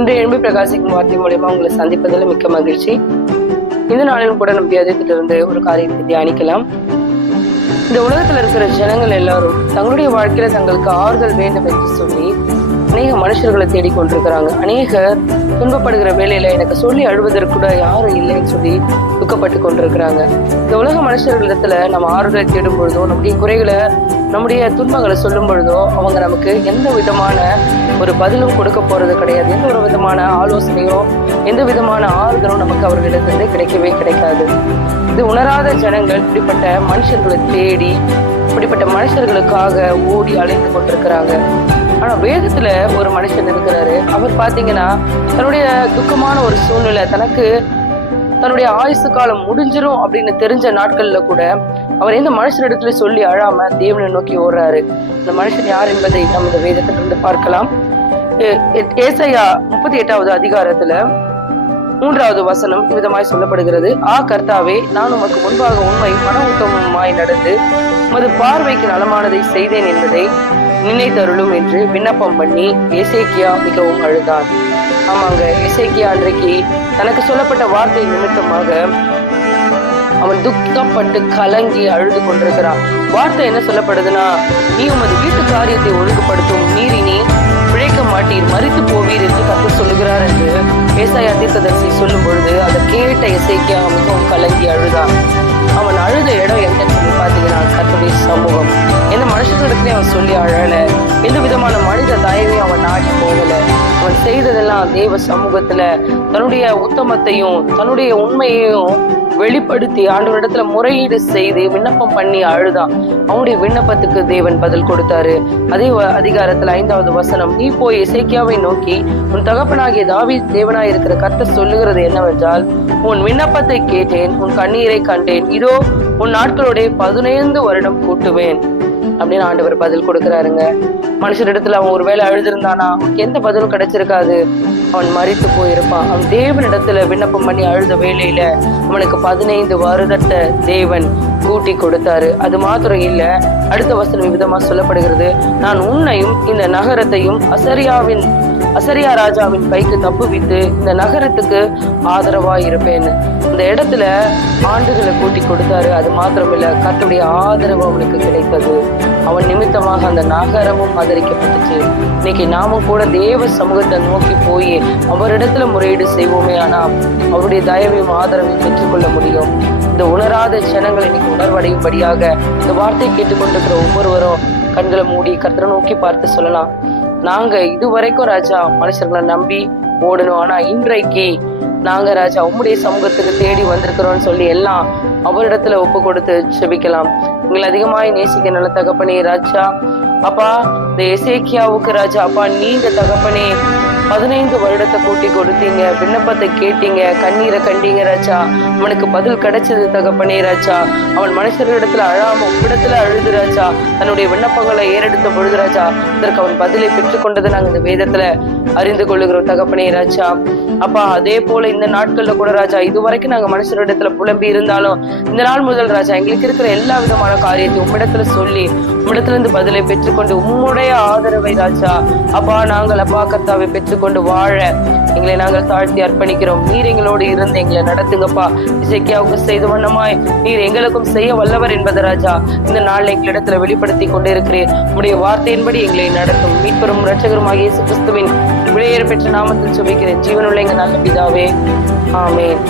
இன்று எழும்பி பிரகாசிக்கும் வார்த்தை மூலயமா உங்களை சந்திப்பதில் மிக்க மகிழ்ச்சி. இந்த நாளிலும் கூட நம் வியாதத்திலிருந்து ஒரு காரியத்தை தியானிக்கலாம். இந்த உலகத்துல இருக்கிற ஜனங்கள் எல்லாரும் தங்களுடைய வாழ்க்கையில தங்களுக்கு ஆறுதல் வேண்டும் என்று சொல்லி அநேக மனுஷர்களை தேடிக்கொண்டிருக்கிறாங்க. அநேகர் துன்பப்படுகிற வேலையில எனக்கு சொல்லி அழுவதற்கு கூட யாரும் இல்லைன்னு சொல்லி துக்கப்பட்டு கொண்டிருக்கிறாங்க. இந்த உலக மனுஷர்களிடத்துல நம்ம ஆறுதலை தேடும் பொழுதோ நம்முடைய குறைகளை நம்முடைய துன்பங்களை சொல்லும் பொழுதோ அவங்க நமக்கு எந்த விதமான ஒரு பதிலும் கொடுக்க போறது கிடையாது. எந்த ஒரு விதமான ஆலோசனையோ எந்த விதமான ஆறுதலும் நமக்கு அவர்களிடத்திலிருந்து கிடைக்கவே கிடைக்காது. இது உணராத ஜனங்கள் இப்படிப்பட்ட மனுஷர்களை தேடி இப்படிப்பட்ட மனுஷர்களுக்காக ஓடி அழைந்து கொண்டிருக்கிறாங்க. ஆனா வேதத்துல ஒரு மனுஷன் இருக்கிறாரு. அவர் பாத்தீங்கன்னா தன்னுடைய துக்கமான ஒரு சூழ்நிலை தனக்கு தன்னுடைய ஆயுசு காலம் முடிஞ்சிரும் அப்படின்னு தெரிஞ்ச நாட்கள்ல கூட அவர் எந்த மனுஷனிடத்துல சொல்லி அழாம தேவனை நோக்கி ஓடுறாரு? இந்த மனுஷன் யார் என்பதை நம்ம இந்த வேதத்திலிருந்து பார்க்கலாம். ஏசையா முப்பத்தி எட்டாவது அதிகாரத்துல மூன்றாவது வசனம் விதமாய் சொல்லப்படுகிறது. ஆ கர்த்தாவே நான் உமக்கு முன்பாக உண்மை மன உத்தமமாய் நடந்து உமது பார்வைக்கு நலமானதை செய்தேன் என்பதை நினைத்தருளும் என்று விண்ணப்பம் பண்ணி எசேக்கியா மிகவும் அழுதான். ஆமாங்க எசேக்கியா அன்றைக்கு தனக்கு சொல்லப்பட்ட வார்த்தை நிமித்தமாக அவன் துக்கப்பட்டு கலங்கி அழுது கொண்டிருக்கிறான். வார்த்தை என்ன சொல்லப்படுதுன்னா நீ உமது வீட்டு காரியத்தை ஒழுங்குபடுத்தும் நீரினி பிழைக்க மாட்டீர் மறித்து போவீர் என்று கத்து சொல்லுகிறார் என்று ஏசாயா தீர்க்கதரிசி சொல்லும் பொழுது அதை கேட்ட இசைக்கியா மிகவும் கலங்கி அழுதான். அவன் அழுத இடம் எந்த அவன் சொல்லி அழலை எந்த விதமான மனித தயவையும் அவன் நாடி போகலை. அவன் செய்ததெல்லாம் தேவ சமூகத்துல தன்னுடைய உத்தமத்தையும் தன்னுடைய உண்மையையும் வெளிப்படுத்தி ஆண்டவரிடத்துல முறையீடு செய்து விண்ணப்பம் பண்ணி அழுதான். அவனுடைய விண்ணப்பத்துக்கு தேவன் பதில் கொடுத்தாரு. அதே வ- அதிகாரத்துல ஐந்தாவது வசனம் நீ போய் இசைக்கியாவை நோக்கி உன் தகப்பனாகிய தாவி தேவனாய் இருக்கிற கத்த சொல்லுகிறது என்னவென்றால் உன் விண்ணப்பத்தை கேட்டேன் உன் கண்ணீரை கண்டேன். இதோ உன் நாட்களுடைய பதினைந்து வருடம் கூட்டுவேன். அப்படின்னு ஆண்டவர் பதில் கொடுக்கிறாருங்க. மனுஷனிடத்துல அவன் ஒருவேளை அழுதிருந்தானா? அவனுக்கு எந்த பதிலும் கிடைச்சிருக்காது. அவன் மறித்து போயிருப்பான். அவன் தேவனிடத்துல விண்ணப்பம் பண்ணி அழுத வேலையில அவனுக்கு பதினைந்து வருடத்தை தேவன் கூட்டி கொடுத்தாரு. அது மாத்திரம் இல்ல அடுத்த வசனம் விதமா சொல்லப்படுகிறது. நான் உன்னையும் இந்த நகரத்தையும் அசரியாவின் அசரியா ராஜாவின் கைக்கு தப்புவித்து இந்த நகரத்துக்கு ஆதரவா இருப்பேன்னு இந்த இடத்துல ஆண்டுகளை கூட்டி கொடுத்தாரு. அது மாத்திரமில்ல கத்துடைய ஆதரவு அவனுக்கு கிடைத்தது. அவன் நிமித்தமாக அந்த நகரமும் ஆதரிக்கப்பட்டுச்சு இன்னைக்கு நாமும் கூட தேவ சமூகத்தை நோக்கி போய் அவரிடத்துல முறையீடு செய்வோமே. ஆனா அவருடைய தயவையும் ஆதரவையும் பெற்றுக்கொள்ள முடியும். இந்த உணராத ஜனங்கள் இன்னைக்கு உணர்வடையும்படியாக இந்த வார்த்தை கேட்டுக்கொண்டிருக்கிற ஒவ்வொருவரும் கண்களை மூடி கர்த்தரை நோக்கி பார்த்து சொல்லலாம். நாங்க இதுவரைக்கும் ராஜா மனுஷர்களை நம்பி ஓடணும். ஆனா இன்றைக்கு நாங்க ராஜா உம்முடைய சமூகத்துக்கு தேடி வந்திருக்கிறோம்னு சொல்லி எல்லாம் அவரிடத்துல ஒப்பு கொடுத்து செபிக்கலாம். எங்களை அதிகமாய் நேசிக்க நல்ல தகப்பனே ராஜா. அப்பா இந்த எசேக்கியாவுக்கு ராஜா அப்பா நீங்க தகப்பனே பதினைந்து வருடத்தை கூட்டி கொடுத்தீங்க. விண்ணப்பத்தை கேட்டீங்க. கண்ணீரை கண்டீங்க ராஜா. அவனுக்கு பதில் கிடைச்சது தகப்பனே ராஜா. அவன் மனுஷர்களிடத்துல அழாம உங்களிடத்துல அழுது ராஜா. தன்னுடைய விண்ணப்பங்களை ஏறெடுத்த பொழுது ராஜா அதற்கு அவன் பதிலை பெற்றுக்கொண்டதை நாங்க இந்த வேதத்துல அறிந்து கொள்ளுகிறோம். தகப்பனே ராஜா அப்பா அதே போல இந்த நாட்கள்ல கூட ராஜா இதுவரைக்கும் நாங்க மனுஷரிடத்துல புலம்பி இருந்தாலும் இந்த நாள் முதல் ராஜா எங்களுக்கு இருக்கிற எல்லா விதமான காரியத்தையும் உம்மிடத்துல சொல்லி உம்மிடத்துல இருந்து பதிலை பெற்றுக்கொண்டு உம்முடைய ஆதரவை ராஜா அப்பா நாங்கள் அப்பா கர்த்தாவை பெற்றுக்கொண்டு வாழ எங்களை நாங்கள் தாழ்த்தி அர்ப்பணிக்கிறோம். நீர் எங்களோடு இருந்து எங்களை நடத்துங்கப்பா. இசைக்கியாவுக்கு செய்த வண்ணமாய் நீர் எங்களுக்கும் செய்ய வல்லவர் என்பது ராஜா. இந்த நாள் எங்களிடத்துல வெளிப்படுத்தி கொண்டு இருக்கிறீர் உடைய வார்த்தையின்படி எங்களை நடத்தும். மீட்பெரும் இரட்சகருமாக இயேசு கிறிஸ்துவின் விளையேற பெற்ற நாமத்தில் சுபிக்கிறேன் ஜீவனுள்ள எங்கள் நல்ல பிதாவே. ஆமேன்.